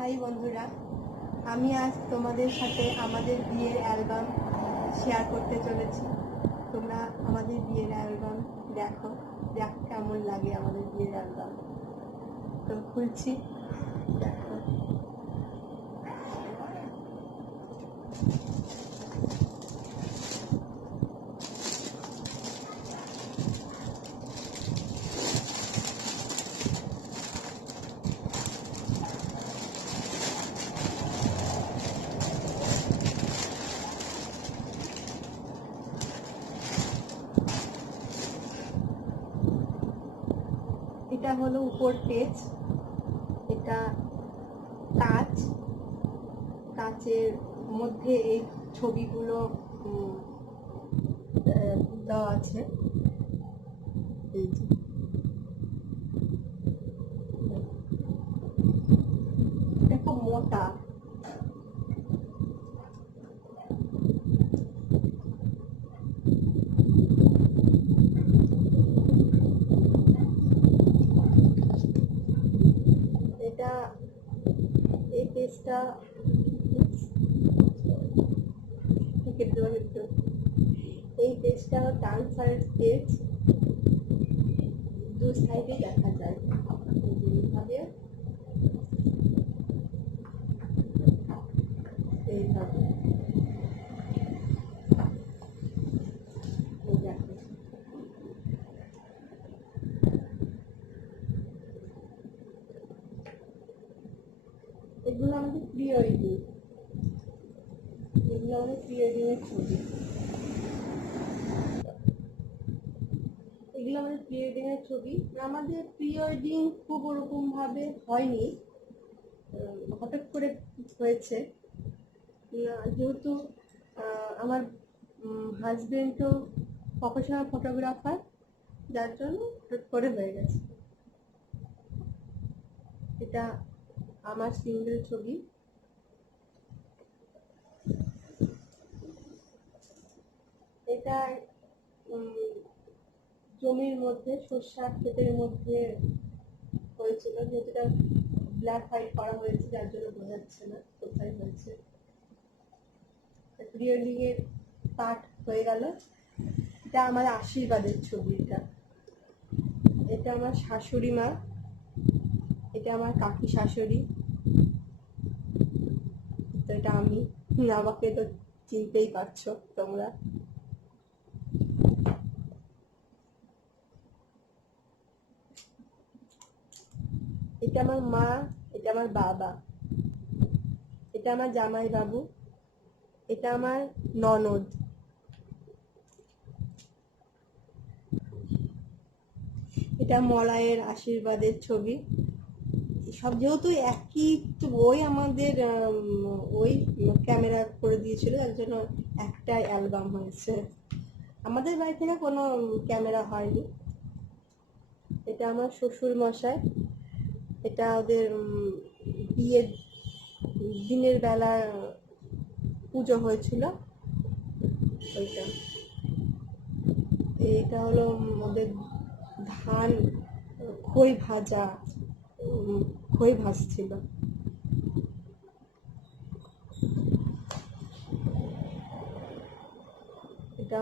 High বন্ধুরা, আমি আজ তোমাদের সাথে আমাদের বিয়ের অ্যালবাম শেয়ার করতে চলেছি। তোমরা আমাদের বিয়ের অ্যালবাম দেখো কেমন লাগে আমাদের বিয়ের অ্যালবাম। তো খুলছি, দেখো। এটা হলো উপর পেজ, এটা কাচের মধ্যে এই ছবিগুলো দেওয়া আছে। এটা খুব মোটা। এটা এই পেজটা এই পেজটা ট্রান্সপারেন্ট পেজ, দু সাইডে দেখা যায় এইভাবে এইভাবে। এগুলো আমাদের প্রি ওয়েডিং, এগুলো আমাদের প্রি ওয়েডিং এর ছবি। এগুলো আমাদের প্রি ওয়েডিং এর ছবি। আমাদের প্রি ওয়েডিং খুব ওরকম ভাবে হয়নি, হঠাৎ করে হয়েছে। যেহেতু আমার হাজবেন্ডও প্রফেশনাল ফটোগ্রাফার, যার জন্য হঠাৎ করে হয়ে গেছে। এটা আমার সিঙ্গেল ছবি। এটা জমির মধ্যে, সর্ষার ক্ষেতের মধ্যে হয়েছিল, যেহেতু এটা ব্ল্যাক হোয়াইট করা হয়েছে, যার জন্য বোঝা যাচ্ছে না কোথায় হয়েছে। প্রি ওয়েডিং এর পার্ট হয়ে গেল। এটা আমার আশীর্বাদের ছবি। এটা আমার শাশুড়ি মা, এটা আমার কাকি শাশুড়ি, তো এটা আমি। আমাকে তো চিনতেই পারছো তোমরা। এটা আমার মা, এটা আমার বাবা, এটা আমার জামাই বাবু, এটা আমার ননদ। এটা মলয়ের আশীর্বাদের ছবি। সব যেহেতু একই, ওই আমাদের ওই ক্যামেরা করে দিয়েছিল, এর জন্য একটা অ্যালবাম হয়েছে। আমাদের বাড়ি থেকে কোনো ক্যামেরা হয়নি। এটা আমার শ্বশুর মশাই, এটা ওদের বিয়ের দিনের বেলা পুজো হয়েছিল ওইটা। এটা হলো ওদের ধান খই ভাজছিল। এটা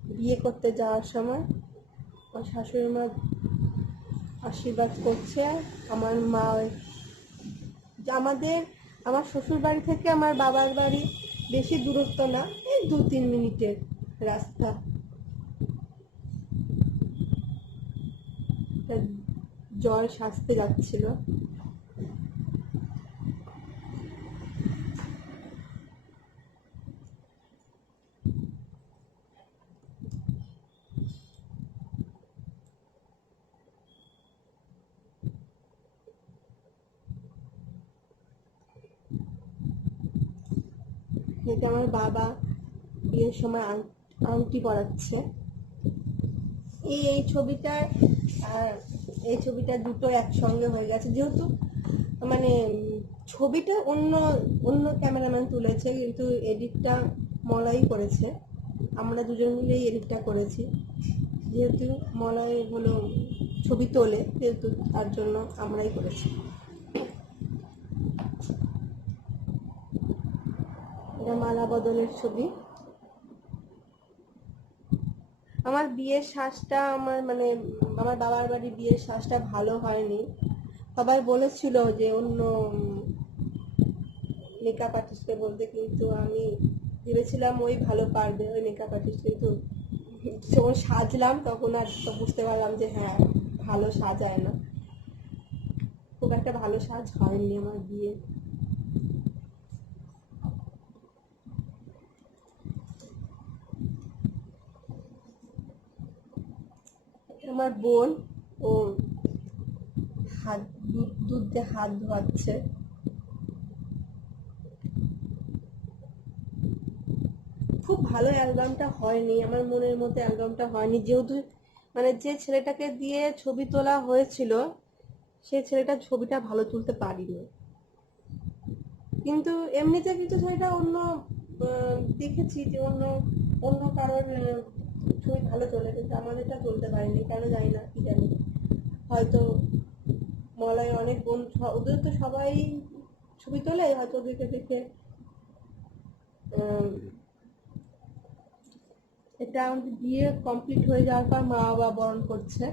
বিয়ে করতে যাওয়ার সময় আমার শাশুড়ি মা আশীর্বাদ করছে। আমার মা, আমার শ্বশুর বাড়ি থেকে আমার বাবার বাড়ি বেশি দূরত্ব না, এই 2-3 মিনিটের রাস্তা। জল সাজতে যাচ্ছিল। এটা আমার বাবা বিয়ের সময় আংটি পরাচ্ছে। এই ছবিটা দুটো একসঙ্গে হয়ে গেছে, যেহেতু মানে ছবিটা অন্য ক্যামেরাম্যান তুলেছে, কিন্তু এডিটটা মলয় করেছে। আমরা দুজন মিলেই এডিটটা করেছি, যেহেতু মলয় হলো ছবি তোলে, যেহেতু তার জন্য আমরাই করেছি। মালা বদলের ছবি। আমার বিয়ের সাজটা আমার বাবার বাড়ি বিয়ের সাজটা ভালো হয়নি। সবাই বলেছিল যে অন্য মেকআপ আর্টিস্টকে বলতে, কিন্তু আমি ভেবেছিলাম ওই ভালো পারবে, ওই মেকআপ আর্টিস্ট। কিন্তু যখন সাজলাম তখন আর বুঝতে পারলাম যে হ্যাঁ, ভালো সাজায় না, খুব একটা ভালো সাজ হয়নি আমার বিয়ে। আমার বোন ও দুধ দিয়ে হাত ধোয়াচ্ছে। খুব ভালো অ্যালবামটা হয়নি, আমার মনের মতো অ্যালবামটা হয়নি, যেহেতু যে ছেলেটাকে দিয়ে ছবি তোলা হয়েছিল সেই ছেলেটার ছবিটা ভালো তুলতে পারিনি। কিন্তু এমনিতে কিন্তু সেটা অন্য দেখেছি যে অন্য কারোর ছবি ভালো তোলে, কিন্তু আমাদেরটা তুলতে পারিনি, কেন জানি না, কি জানি। হয়তো মলয় অনেক বোন, ওদের তো সবাই ছবি তোলে, হয়তো ওদেরকে দেখে। এটা আমাদের বিয়ে কমপ্লিট হয়ে যাওয়ার পর মা বাবা বরণ করছে।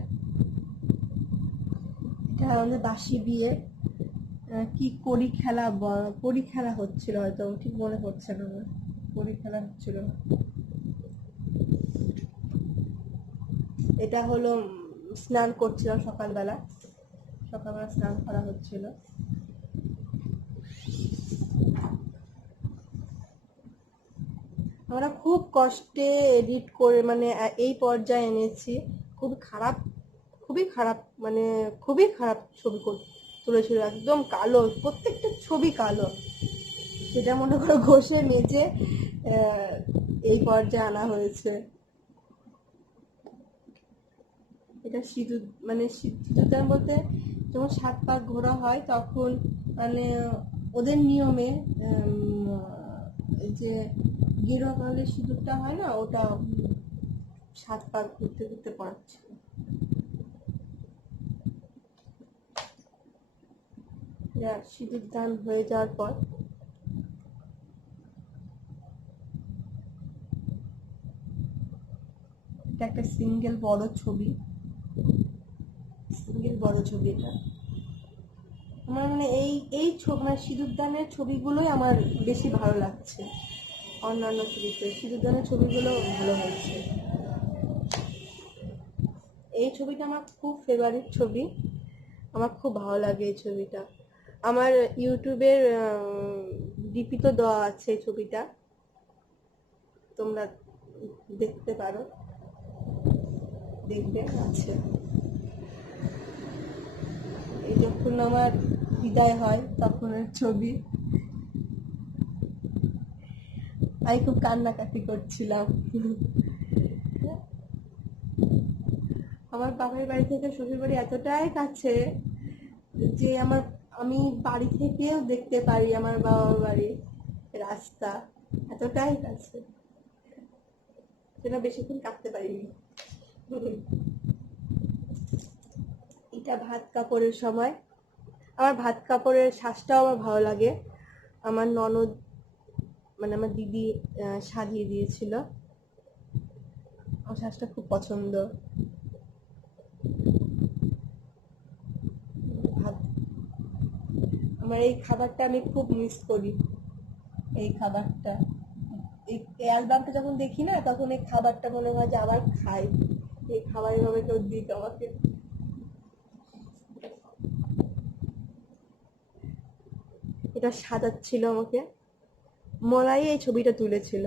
এটা আমাদের বাসি বিয়ে। কি কড়ি খেলা হচ্ছিল, হয়তো ঠিক মনে পড়ছে না, কড়ি খেলা হচ্ছিল। এটা হলো স্নান করছিলাম সকালবেলা স্নান করা হচ্ছিল। আমরা খুব কষ্টে এডিট করে এই পর্যায়ে এনেছি। খুবই খারাপ খুবই খারাপ ছবি তুলেছিল, একদম কালো, প্রত্যেকটা ছবি কালো। সেটা মনে করো ঘষে মেজে এই পর্যায়ে আনা হয়েছে। এটা সিঁদুরদান বলতে, যখন 7 পাক ঘোরা হয় তখন ওদের নিয়মে যে গেরুয়া কালারের সিঁদুরটা হয় না, ওটা 7 পাক ঘুরতে ঘুরতে পড়াচ্ছে। সিঁদুর দান হয়ে যাওয়ার পর এটা একটা সিঙ্গেল বড় ছবি এটা আমার এই সিঁদুর দানের ছবিগুলোই আমার বেশি ভালো লাগছে। অন্যান্য ছবিতে সিঁদুর দানের ছবিগুলো ভালো হয়েছে। এই ছবিটা আমার খুব ফেভারিট ছবি, আমার খুব ভালো লাগে এই ছবিটা। আমার ইউটিউবের ডিপি তো দেওয়া আছে এই ছবিটা, তোমরা দেখতে পারো, দেখবে আছে। এই যখন আমার বিদায় হয় তখনের ছবি, আমি খুব কান্নাকাটি করছিলাম। আমার বাবার বাড়ি থেকে শ্বশুর বাড়ি এতটাই কাছে যে আমি বাড়ি থেকেও দেখতে পারি আমার বাবার বাড়ি, রাস্তা এতটাই কাছে, সেটা বেশিক্ষণ কাটতে পারিনি। এটা ভাত কাপড়ের সময়, আমার ভাত কাপড়ের সাজটাও আমার ভালো লাগে। আমার ননদ আমার দিদি সাজিয়ে দিয়েছিল, আমার সাজটা খুব পছন্দ। আমার এই খাবারটা আমি খুব মিস করি। এই খাবারটা, এই অ্যালবামটা যখন দেখি না, তখন এই খাবারটা মনে হয় যে আবার খাই, এই খাবার এভাবে কেউ দিত আমাকে। এটা সাজাচ্ছিল আমাকে, মলাই এই ছবিটা তুলেছিল।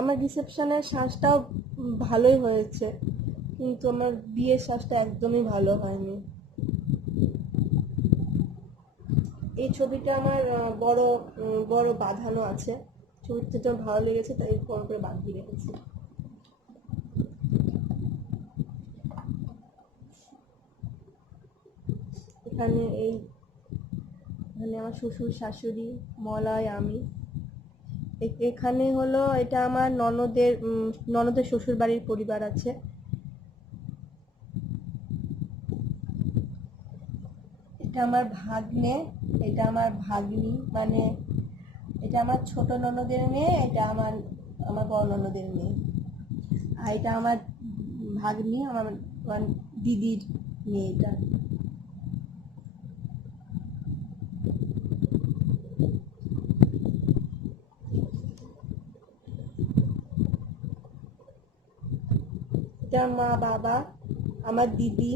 আমার রিসেপশনের সাজটাও ভালোই হয়েছে, কিন্তু আমার বিয়ের সাজটা একদমই ভালো হয়নি। এই ছবিটা আমার বড় বাঁধানো আছে, ছবিটা ভালো লেগেছে তাই বড় করে বাঁধিয়ে রেখেছি। এখানে আমার শ্বশুর শাশুড়ি, মলয়, আমি। এখানে হলো এটা আমার ননদের শ্বশুর বাড়ির পরিবার আছে। এটা আমার ভাগ্নে, এটা আমার ভাগ্নি, মানে এটা আমার ছোট ননদের মেয়ে, এটা আমার আমার বড় ননদের মেয়ে। আর এটা আমার ভাগ্নি, আমার আমার দিদির মেয়ে। এটা মা বাবা, আমার দিদি,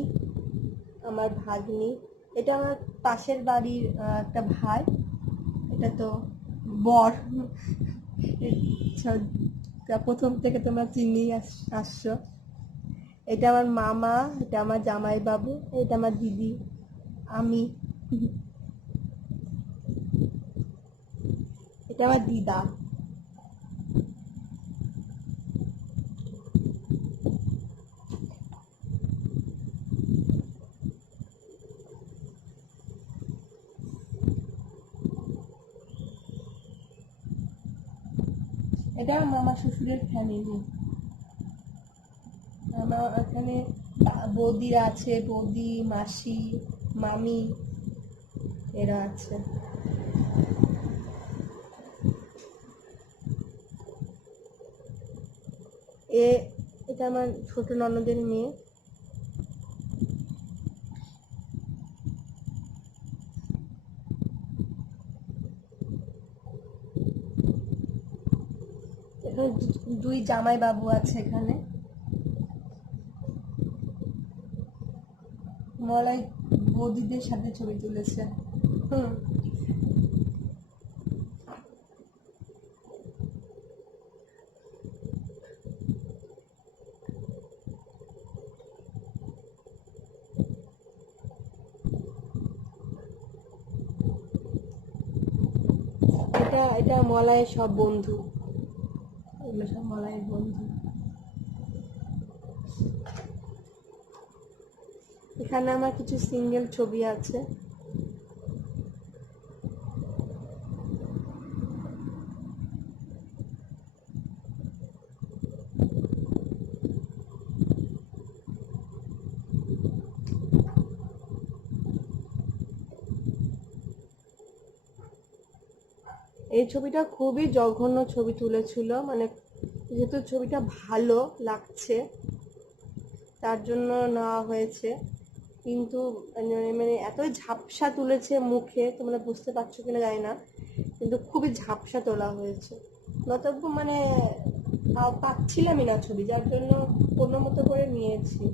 আমার ভাগ্নি। এটা আমার পাশের বাড়ির একটা ভাই, এটা তো বর। প্রথম থেকে তোমরা চিনিয়ে আসছো। এটা আমার মামা, এটা আমার জামাই বাবু, এটা আমার দিদি, আমি, এটা আমার দিদা। এটা আমার মামা শ্বশুরের ফ্যামিলি। আমার এখানে বৌদিরা আছে, বৌদি, মাসি, মামি, এরা আছে। এটা আমার ছোট ননদের মেয়ে। এখানে দুই জামাই বাবু আছে এখানে। মলাই বৌদিদের সাথে ছবি তুলেছে। এটা এটা মলয়ের সব বন্ধু, এগুলো সব মলয়ের বন্ধু। এখানে আমার কিছু সিঙ্গেল ছবি আছে। এই ছবিটা খুবই জঘন্য ছবি তুলেছিল, মানে যেহেতু ছবিটা ভালো লাগছে তার জন্য নেওয়া হয়েছে, কিন্তু মানে এতই ঝাপসা তুলেছে মুখে, তোমরা বুঝতে পারছো কিনা জানি না, কিন্তু খুবই ঝাপসা তোলা হয়েছে। নতব্য মানে পাচ্ছিলামই না ছবি, যার জন্য কোনো মতো করে নিয়েছি।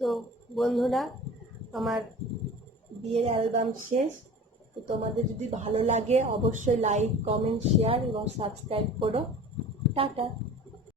তো বন্ধুরা, আমার বিয়ের অ্যালবাম শেষ। তো তোমাদের যদি ভালো লাগে অবশ্যই লাইক, কমেন্ট, শেয়ার এবং সাবস্ক্রাইব করো। টাটা।